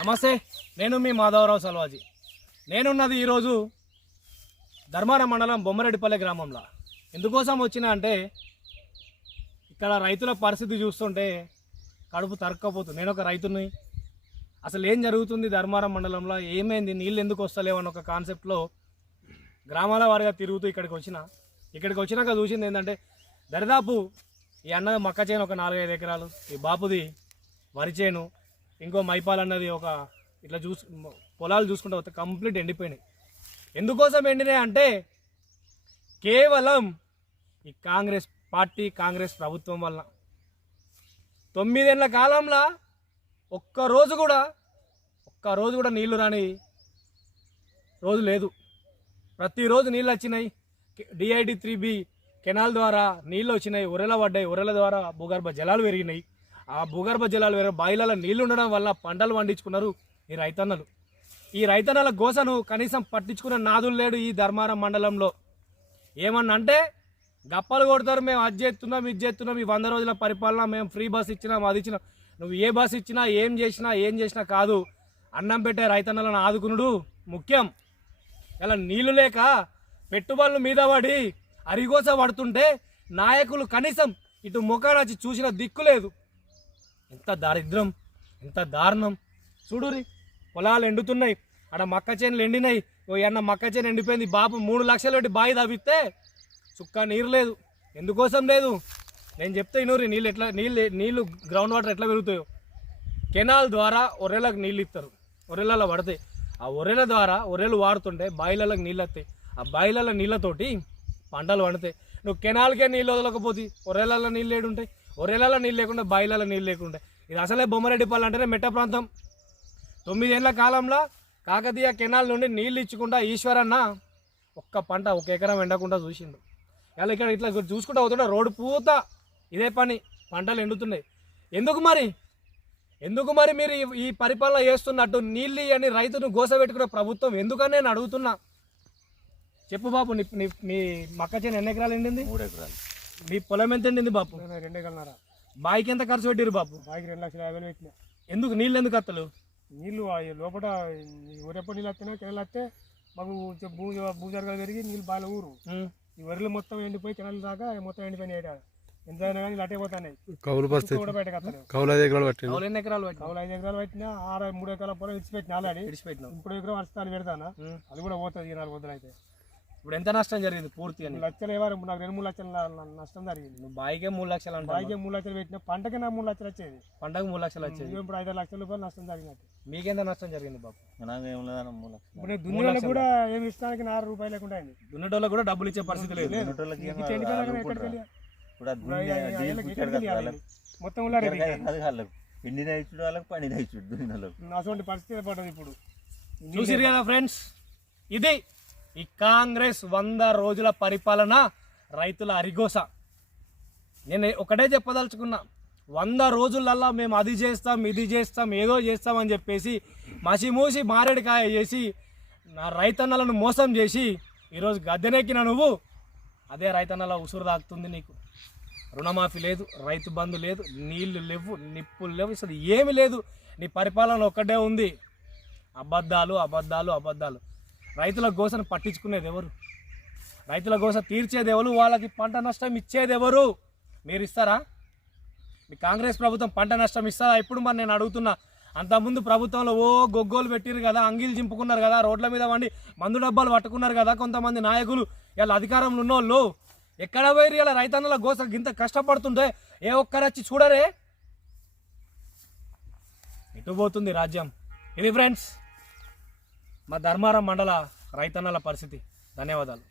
నమస్తే నేను మీ మాధవరావు సల్వాజీ. నేనున్నది ఈరోజు ధర్మారం మండలం బొమ్మరెడ్డిపల్లె గ్రామంలో. ఎందుకోసం వచ్చిన అంటే ఇక్కడ రైతుల పరిస్థితి చూస్తుంటే కడుపు తరక్కపోతుంది. నేను ఒక రైతుని. అసలు ఏం జరుగుతుంది ధర్మారం మండలంలో? ఏమైంది? నీళ్ళు ఎందుకు వస్తలేవు అని ఒక కాన్సెప్ట్లో గ్రామాల వారిగా తిరుగుతూ ఇక్కడికి వచ్చిన. ఇక్కడికి వచ్చినాక చూసింది ఏంటంటే దరిదాపు ఈ అన్నది మక్క చేను ఒక నాలుగైదు ఎకరాలు. ఈ బాపుది వరి చేను. ఇంకో మైపాల్ అన్నది ఒక ఇట్లా చూసు పొలాలు చూసుకుంటే వస్తే కంప్లీట్ ఎండిపోయినాయి. ఎందుకోసం ఎండినాయి అంటే కేవలం ఈ కాంగ్రెస్ పార్టీ కాంగ్రెస్ ప్రభుత్వం వల్ల తొమ్మిదేళ్ళ కాలంలో ఒక్క రోజు కూడా ఒక్క రోజు కూడా నీళ్ళు రాని రోజు లేదు. ప్రతిరోజు నీళ్ళు వచ్చినాయి. డిఐడి త్రీ బి కెనాల్ ద్వారా నీళ్ళు వచ్చినాయి. ఉరెల పడ్డాయి. ఉరెల ద్వారా భూగర్భ జలాలు పెరిగినాయి. ఆ భూగర్భ జలాలు వేరే బాయిలలో నీళ్ళు ఉండడం వల్ల పంటలు పండించుకున్నారు ఈ రైతన్నలు. ఈ రైతన్నల గోసను కనీసం పట్టించుకున్న నాదులు లేడు ఈ ధర్మారం మండలంలో. ఏమన్నా అంటే గప్పలు కొడతారు మేము అది చేస్తున్నాం ఇది చేస్తున్నాం ఈ వంద రోజుల పరిపాలన మేము ఫ్రీ బస్ ఇచ్చినాం అది ఇచ్చినాం. నువ్వు ఏ బస్ ఇచ్చినా ఏం చేసినా ఏం చేసినా కాదు. అన్నం పెట్టే రైతన్నలను ఆదుకునుడు ముఖ్యం. ఇలా నీళ్ళు లేక పెట్టుబడులు మీద పడి అరిగోస పడుతుంటే నాయకులు కనీసం ఇటు ముఖానొచ్చి చూసిన దిక్కు లేదు. ఎంత దారిద్రం ఎంత దారుణం. చూడురి పొలాలు ఎండుతున్నాయి. ఆడ మక్క చేనులు ఎండినాయి. ఓ ఎన్న మక్క చేను ఎండిపోయింది. బాబు మూడు లక్షలు పెట్టి బావి తవ్విస్తే చుక్క నీరు లేదు. ఎందుకోసం లేదు? నేను చెప్తే ఇనూరి నీళ్ళు ఎట్లా నీళ్ళు నీళ్ళు గ్రౌండ్ వాటర్ ఎట్లా పెరుగుతాయో. కెనాల్ ద్వారా ఒర్రెలకు నీళ్ళు ఇస్తారు. ఒర్రెలలో పడతాయి. ఆ ఒర్రెల ద్వారా ఒర్రెలు వాడుతుంటే బాయిలలకు నీళ్ళు వస్తాయి. ఆ బాయిల నీళ్ళతోటి పంటలు పండుతాయి. నువ్వు కెనాల్కే నీళ్ళు వదలకపోతే ఒర్రెలలో నీళ్ళు ఏడుంటాయి? ఒరేలలో నీళ్ళు లేకుండా బాయిలలో నీళ్ళు లేకుండా. ఇది అసలే బొమ్మరెడ్డిపల్లి అంటేనే మెట్ట ప్రాంతం. తొమ్మిదేళ్ళ కాలంలో కాకతీయ కెనాల్ నుండి నీళ్ళు ఇచ్చకుండా ఈశ్వరన్న ఒక్క పంట ఒక ఎకరం ఎండకుండా చూసిండు. ఇలా ఇక్కడ ఇట్లా చూసుకుంటూ పోతుంటే రోడ్డు పూత ఇదే పని పంటలు ఎండుతున్నాయి. ఎందుకు మరి? ఎందుకు మరి మీరు ఈ- పరిపాలన చేస్తున్నట్టు నీళ్ళు అని రైతును గోసబెట్టుకునే ప్రభుత్వం ఎందుకని నేను అడుగుతున్నా? చెప్పు బాబు నీ నీ మీ మక్క చేను ఎన్ని ఎకరాలు ఎండింది? మూడు ఎకరాలు. మీ పొలం ఎంత ఎండింది బాపు? రెండే కలన్నారా బాయికి ఎంత ఖర్చు పెట్టిరు బాపు? బాయికి రెండు లక్షల యాభై వేలు పెట్టిన. ఎందుకు? నీళ్ళు ఎందుకు అత్తలు? నీళ్ళు ఆ లోపల ఊరెప్పుడు నీళ్ళు వస్తేనే కెనాలు వస్తే మాకు భూ భూ జరగాలు పెరిగి నీళ్ళు బాగా ఊరు. ఈ వరిలో మొత్తం ఎండిపోయి కెనాలు దాకా మొత్తం ఎండిపోయినాయి. ఎంతైనా కానీ అట్టే పోతున్నాయి. కౌలు కూడా బయటకు వస్తలేవు కౌలు ఐదు ఎకరాలు కౌలు ఎన్ని ఎకరాలు కౌలు ఐదు ఎకరాలు పెట్టినా ఆరు మూడు ఎకరాల పొలం ఇచ్చిపెట్టిన ఆల్రెడీ. విడిచిపెట్టినావు ఇప్పుడు ఎకరం వర్షాలు పెడతానా. అది కూడా పోతుంది ఈ నాలుగు వద్దులు అయితే. ఇప్పుడు ఎంత నష్టం జరిగింది పూర్తి అని లక్షలు ఏవారు నాకు రెండు మూడు లక్షల నష్టం జరిగింది. నువ్వు బాయికే మూడు లక్షలు అంటావు బాయికి మూడు లక్షలు పెట్టిన పంటకి నాకు మూడు లక్షలు వచ్చేది. పంటకు మూడు లక్షలు వచ్చేది. ఇప్పుడు ఐదు లక్షల రూపాయలు నష్టం జరిగినట్టు. మీకెంత నష్టం జరిగింది బాబు? ఇప్పుడు నేను దున్నులకు కూడా ఏమి ఇస్తానికి నాలుగు రూపాయలు లేకుండా అయింది. దున్నటోళ్ళకి కూడా డబ్బులు ఇచ్చే పరిస్థితి లేదు. మొత్తం ఇచ్చుడు వాళ్ళకి పని ఇచ్చుడు వాళ్ళకి. అటువంటి పరిస్థితి పడ్డది ఇప్పుడు. చూసిరు కదా ఫ్రెండ్స్ ఇది ఈ కాంగ్రెస్ వంద రోజుల పరిపాలన రైతుల అరిగోస. నేను ఒకటే చెప్పదలుచుకున్నా వంద రోజులల్లా మేము అది చేస్తాం ఇది చేస్తాం ఏదో చేస్తాం అని చెప్పేసి మసిమూసి మారేడుకాయ చేసి నా రైతన్నలను మోసం చేసి ఈరోజు గద్దెనెక్కిన నువ్వు అదే రైతన్నల ఉసురు తాకుతుంది నీకు. రుణమాఫీ లేదు రైతు బంధు లేదు నీళ్ళు లేవు నిప్పులు లేవు అసలు ఏమీ లేదు. నీ పరిపాలన ఒక్కటే ఉంది. అబద్ధాలు అబద్ధాలు అబద్ధాలు. రైతుల గోసను పట్టించుకునేది ఎవరు? రైతుల గోస తీర్చేది ఎవరు? వాళ్ళకి పంట నష్టం ఇచ్చేది ఎవరు? మీరు ఇస్తారా? మీ కాంగ్రెస్ ప్రభుత్వం పంట నష్టం ఇస్తారా? ఇప్పుడు మరి నేను అడుగుతున్నా. అంతకుముందు ప్రభుత్వంలో ఓ గొగ్గోలు పెట్టిరు కదా అంగీలు చింపుకున్నారు కదా రోడ్ల మీద వండి మందు డబ్బాలు పట్టుకున్నారు కదా కొంతమంది నాయకులు. ఇలా అధికారంలో ఉన్నోళ్ళు ఎక్కడ పోయి ఇలా రైతన్నల గోస ఇంత కష్టపడుతుంటే ఏ ఒక్కరు వచ్చి చూడరే? ఎటు పోతుంది రాజ్యం. ఇది ఫ్రెండ్స్ మా ధర్మారం మండల రైతన్నల పరిస్థితి ధన్యవాదాలు